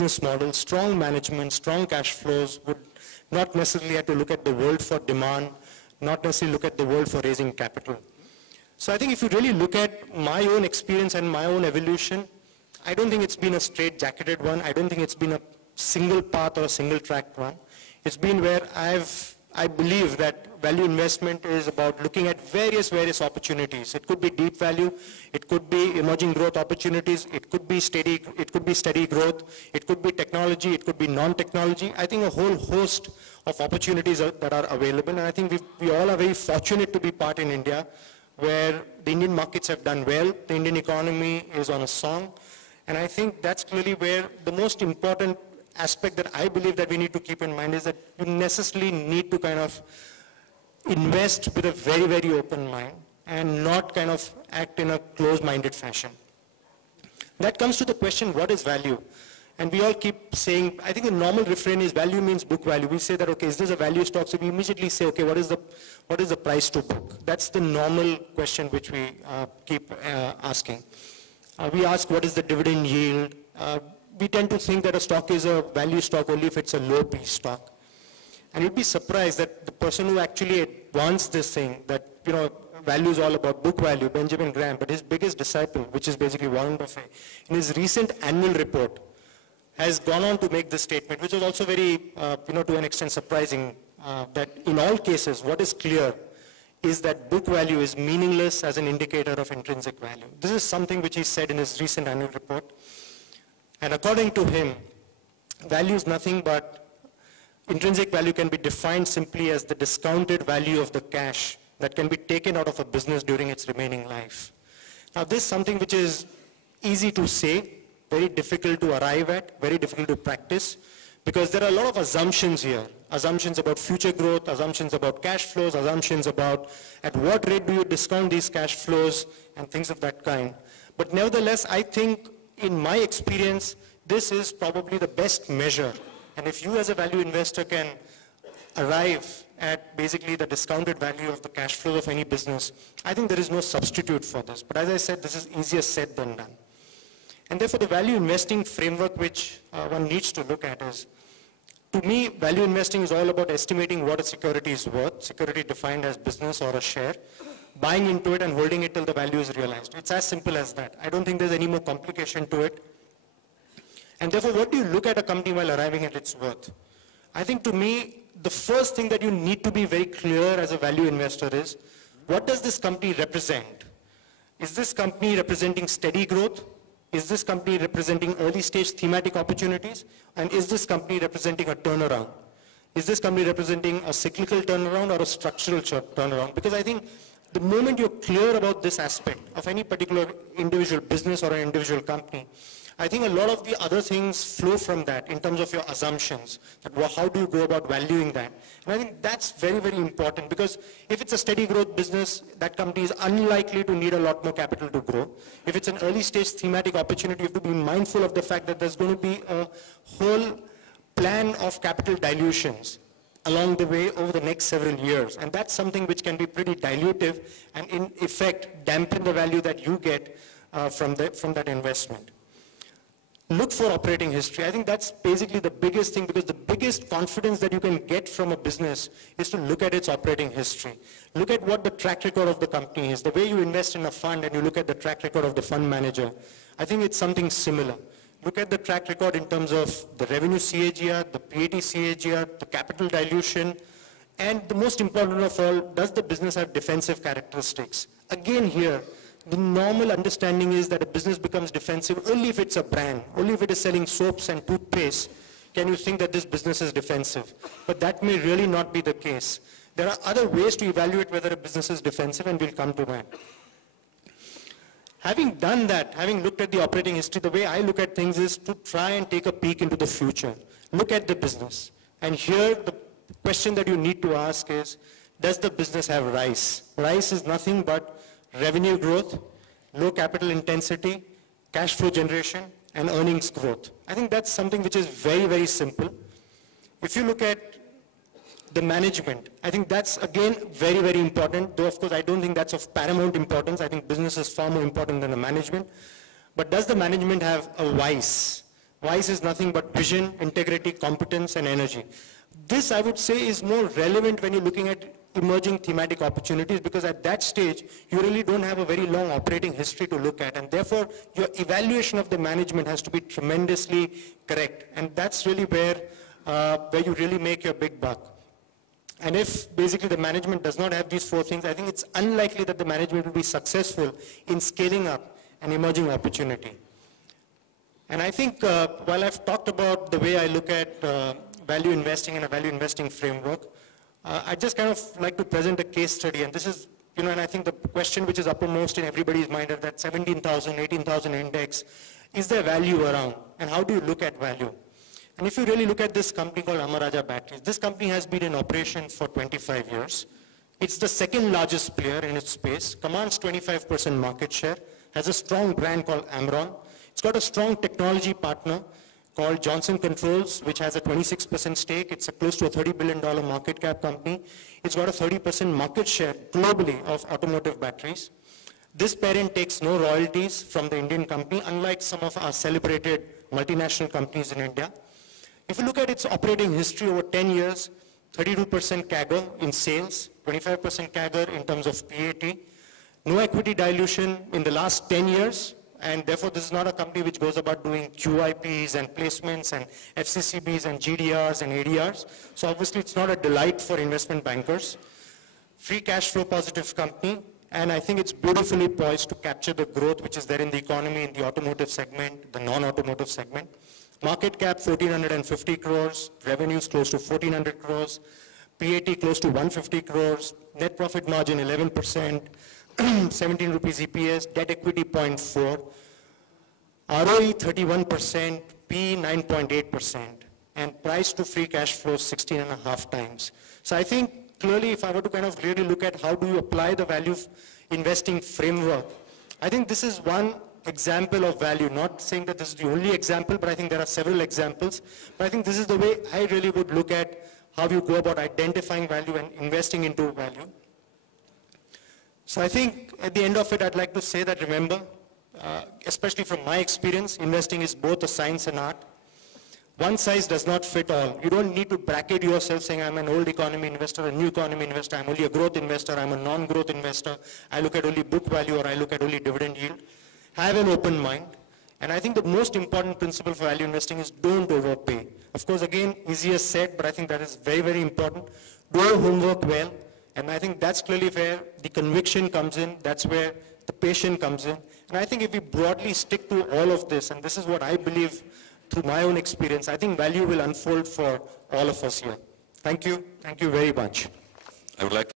business model, strong management, strong cash flows, would not necessarily have to look at the world for demand, not necessarily look at the world for raising capital. So I think if you really look at my own experience and my own evolution, I don't think it's been a straight-jacketed one. I don't think it's been a single path or a single-track one. It's been where I believe that value investment is about looking at various opportunities. It could be deep value, it could be emerging growth opportunities, it could be steady growth, it could be technology, it could be non-technology. I think a whole host of opportunities that are available, and I think we all are very fortunate to be part in India, where the Indian markets have done well, the Indian economy is on a song, and I think that's clearly where the most important aspect that I believe that we need to keep in mind is that you necessarily need to kind of invest with a very open mind and not kind of act in a closed-minded fashion. That comes to the question, what is value? And we all keep saying, I think the normal refrain is value means book value. We say that, okay, is this a value stock? So we immediately say, okay, what is the price to book? That's the normal question which we keep asking. We ask, what is the dividend yield? We tend to think that a stock is a value stock only if it's a low P stock. And you'd be surprised that the person who actually advanced this thing, that, you know, value is all about book value, Benjamin Graham, but his biggest disciple, which is basically Warren Buffett, in his recent annual report, has gone on to make this statement, which was also very, to an extent surprising, that in all cases, what is clear is that book value is meaningless as an indicator of intrinsic value. This is something which he said in his recent annual report. And according to him, value is nothing but intrinsic value can be defined simply as the discounted value of the cash that can be taken out of a business during its remaining life. Now, this is something which is easy to say, very difficult to arrive at, very difficult to practice, because there are a lot of assumptions here. Assumptions about future growth, assumptions about cash flows, assumptions about at what rate do you discount these cash flows, and things of that kind. But nevertheless, I think in my experience, this is probably the best measure. And if you as a value investor can arrive at basically the discounted value of the cash flow of any business, I think there is no substitute for this. But as I said, this is easier said than done. And therefore, the value investing framework which one needs to look at is, to me, value investing is all about estimating what a security is worth, security defined as business or a share, buying into it and holding it till the value is realized. It's as simple as that. I don't think there's any more complication to it. And therefore, what do you look at a company while arriving at its worth? I think to me, the first thing that you need to be very clear as a value investor is, what does this company represent? Is this company representing steady growth? Is this company representing early stage thematic opportunities? And is this company representing a turnaround? Is this company representing a cyclical turnaround or a structural turnaround? Because I think the moment you're clear about this aspect of any particular individual business or an individual company, I think a lot of the other things flow from that in terms of your assumptions. That, well, how do you go about valuing that? And I think that's very important, because if it's a steady growth business, that company is unlikely to need a lot more capital to grow. If it's an early stage thematic opportunity, you have to be mindful of the fact that there's going to be a whole plan of capital dilutions along the way over the next several years. And that's something which can be pretty dilutive and in effect dampen the value that you get from that investment. Look for operating history. I think that's basically the biggest thing, because the biggest confidence that you can get from a business is to look at its operating history. Look at what the track record of the company is. The way you invest in a fund and you look at the track record of the fund manager, I think it's something similar. Look at the track record in terms of the revenue CAGR, the PAT CAGR, the capital dilution, and the most important of all, does the business have defensive characteristics? Again here, the normal understanding is that a business becomes defensive only if it's a brand, only if it is selling soaps and toothpaste can you think that this business is defensive. But that may really not be the case. There are other ways to evaluate whether a business is defensive, and we'll come to that. Having done that, having looked at the operating history, the way I look at things is to try and take a peek into the future. Look at the business. And here, the question that you need to ask is, does the business have RICE? RICE is nothing but revenue growth, low capital intensity, cash flow generation, and earnings growth. I think that's something which is very simple. If you look at the management, I think that's again very important, though of course I don't think that's of paramount importance. I think business is far more important than the management. But does the management have a vice? Wise is nothing but vision, integrity, competence, and energy. This, I would say, is more relevant when you're looking at emerging thematic opportunities, because at that stage, you really don't have a very long operating history to look at, and therefore, your evaluation of the management has to be tremendously correct, and that's really where you really make your big buck. And if basically the management does not have these four things, I think it's unlikely that the management will be successful in scaling up an emerging opportunity. And I think while I've talked about the way I look at value investing and a value investing framework, I just kind of like to present a case study, and this is, and I think the question which is uppermost in everybody's mind is that 17,000, 18,000 index, is there value around, and how do you look at value? And if you really look at this company called Amaraja Batteries, this company has been in operation for 25 years. It's the second largest player in its space, commands 25% market share, has a strong brand called Amron. It's got a strong technology partner called Johnson Controls, which has a 26% stake. It's close to a $30 billion market cap company. It's got a 30% market share globally of automotive batteries. This parent takes no royalties from the Indian company, unlike some of our celebrated multinational companies in India. If you look at its operating history over 10 years, 32% CAGR in sales, 25% CAGR in terms of PAT, no equity dilution in the last 10 years, and therefore this is not a company which goes about doing QIPs and placements and FCCBs and GDRs and ADRs. So obviously it's not a delight for investment bankers. Free cash flow positive company, and I think it's beautifully poised to capture the growth which is there in the economy in the automotive segment, the non-automotive segment. Market cap 1,450 crores, revenues close to 1,400 crores, PAT close to 150 crores, net profit margin 11%, 17 rupees EPS, debt equity 0.4, ROE 31%, P 9.8%, and price to free cash flow 16.5 times. So I think clearly if I were to kind of really look at how do you apply the value investing framework, I think this is one example of value, not saying that this is the only example, but I think there are several examples. But I think this is the way I really would look at how you go about identifying value and investing into value. So I think at the end of it, I'd like to say that remember, especially from my experience, investing is both a science and art. One size does not fit all. You don't need to bracket yourself saying I'm an old economy investor, a new economy investor, I'm only a growth investor, I'm a non-growth investor, I look at only book value or I look at only dividend yield. Have an open mind. And I think the most important principle for value investing is don't overpay. Of course, again, easier said, but I think that is very, very important. Do your homework well. And I think that's clearly where the conviction comes in. That's where the patience comes in. And I think if we broadly stick to all of this, and this is what I believe through my own experience, I think value will unfold for all of us here. Thank you. Thank you very much. I would like